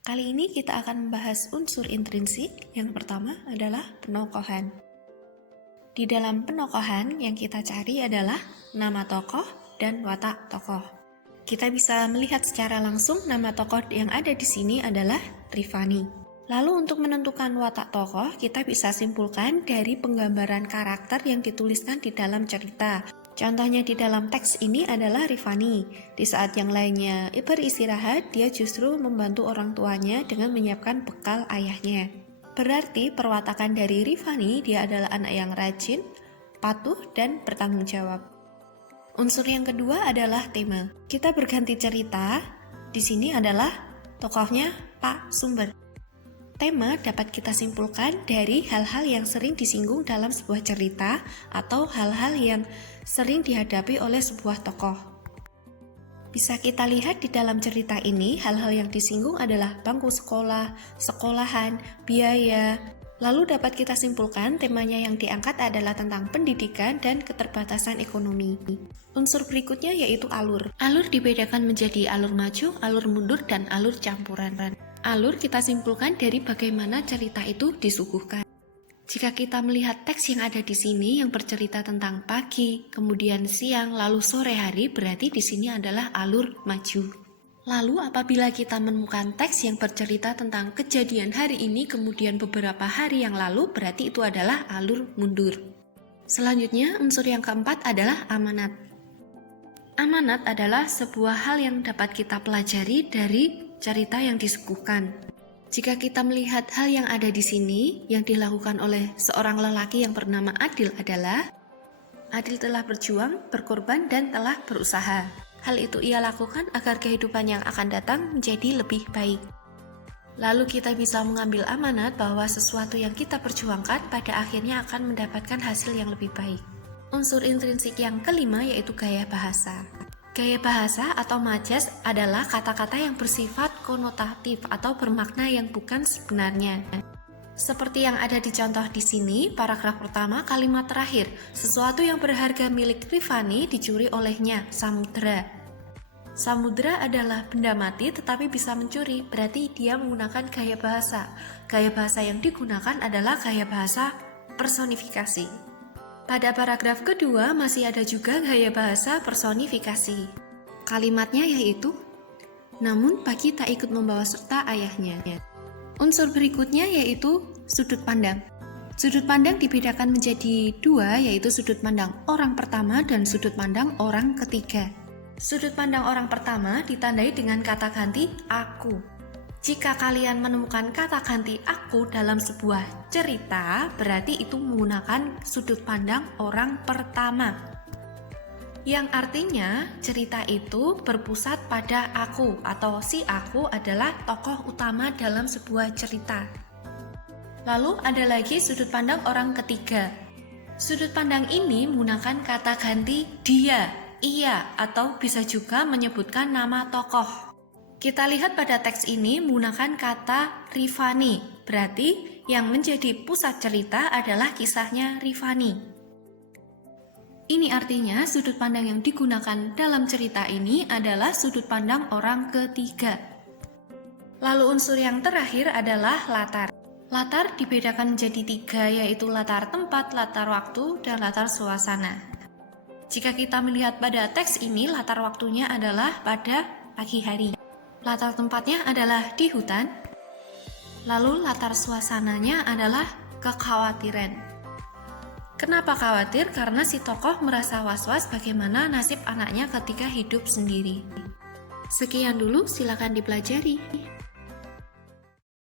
Kali ini kita akan membahas unsur intrinsik. Yang pertama adalah penokohan. Di dalam penokohan yang kita cari adalah nama tokoh dan watak tokoh. Kita bisa melihat secara langsung nama tokoh yang ada di sini adalah Rifani. Lalu untuk menentukan watak tokoh, kita bisa simpulkan dari penggambaran karakter yang dituliskan di dalam cerita. Contohnya di dalam teks ini adalah Rifani. Di saat yang lainnya beristirahat, dia justru membantu orang tuanya dengan menyiapkan bekal ayahnya. Berarti perwatakan dari Rifani, dia adalah anak yang rajin, patuh, dan bertanggung jawab. Unsur yang kedua adalah tema. Kita berganti cerita. Di sini adalah tokohnya Pak Sumber. Tema dapat kita simpulkan dari hal-hal yang sering disinggung dalam sebuah cerita atau hal-hal yang sering dihadapi oleh sebuah tokoh. Bisa kita lihat di dalam cerita ini, hal-hal yang disinggung adalah bangku sekolah, sekolahan, biaya. Lalu dapat kita simpulkan temanya yang diangkat adalah tentang pendidikan dan keterbatasan ekonomi. Unsur berikutnya yaitu alur. Alur dibedakan menjadi alur maju, alur mundur, dan alur campuran. Alur kita simpulkan dari bagaimana cerita itu disuguhkan. Jika kita melihat teks yang ada di sini yang bercerita tentang pagi, kemudian siang, lalu sore hari, berarti di sini adalah alur maju. Lalu apabila kita menemukan teks yang bercerita tentang kejadian hari ini, kemudian beberapa hari yang lalu, berarti itu adalah alur mundur. Selanjutnya, unsur yang keempat adalah amanat. Amanat adalah sebuah hal yang dapat kita pelajari dari cerita yang disuguhkan. Jika kita melihat hal yang ada di sini, yang dilakukan oleh seorang lelaki yang bernama Adil adalah Adil telah berjuang, berkorban, dan telah berusaha. Hal itu ia lakukan agar kehidupan yang akan datang menjadi lebih baik. Lalu kita bisa mengambil amanat bahwa sesuatu yang kita perjuangkan pada akhirnya akan mendapatkan hasil yang lebih baik. Unsur intrinsik yang kelima yaitu gaya bahasa. Gaya bahasa atau majas adalah kata-kata yang bersifat konotatif atau bermakna yang bukan sebenarnya. Seperti yang ada di contoh di sini, paragraf pertama kalimat terakhir, sesuatu yang berharga milik Rifani dicuri olehnya, samudra. Samudra adalah benda mati tetapi bisa mencuri, berarti dia menggunakan gaya bahasa. Gaya bahasa yang digunakan adalah gaya bahasa personifikasi. Pada paragraf kedua masih ada juga gaya bahasa personifikasi. Kalimatnya yaitu, namun pagi tak ikut membawa serta ayahnya. Unsur berikutnya yaitu sudut pandang. Sudut pandang dibedakan menjadi dua, yaitu sudut pandang orang pertama dan sudut pandang orang ketiga. Sudut pandang orang pertama ditandai dengan kata ganti aku. Jika kalian menemukan kata ganti aku dalam sebuah cerita, berarti itu menggunakan sudut pandang orang pertama. Yang artinya cerita itu berpusat pada aku atau si aku adalah tokoh utama dalam sebuah cerita. Lalu ada lagi sudut pandang orang ketiga. Sudut pandang ini menggunakan kata ganti dia, ia, atau bisa juga menyebutkan nama tokoh. Kita lihat pada teks ini menggunakan kata Rifani, berarti yang menjadi pusat cerita adalah kisahnya Rifani. Ini artinya sudut pandang yang digunakan dalam cerita ini adalah sudut pandang orang ketiga. Lalu unsur yang terakhir adalah latar. Latar dibedakan menjadi tiga, yaitu latar tempat, latar waktu, dan latar suasana. Jika kita melihat pada teks ini, latar waktunya adalah pada pagi hari. Latar tempatnya adalah di hutan, lalu latar suasananya adalah kekhawatiran. Kenapa khawatir? Karena si tokoh merasa was-was bagaimana nasib anaknya ketika hidup sendiri. Sekian dulu, silakan dipelajari.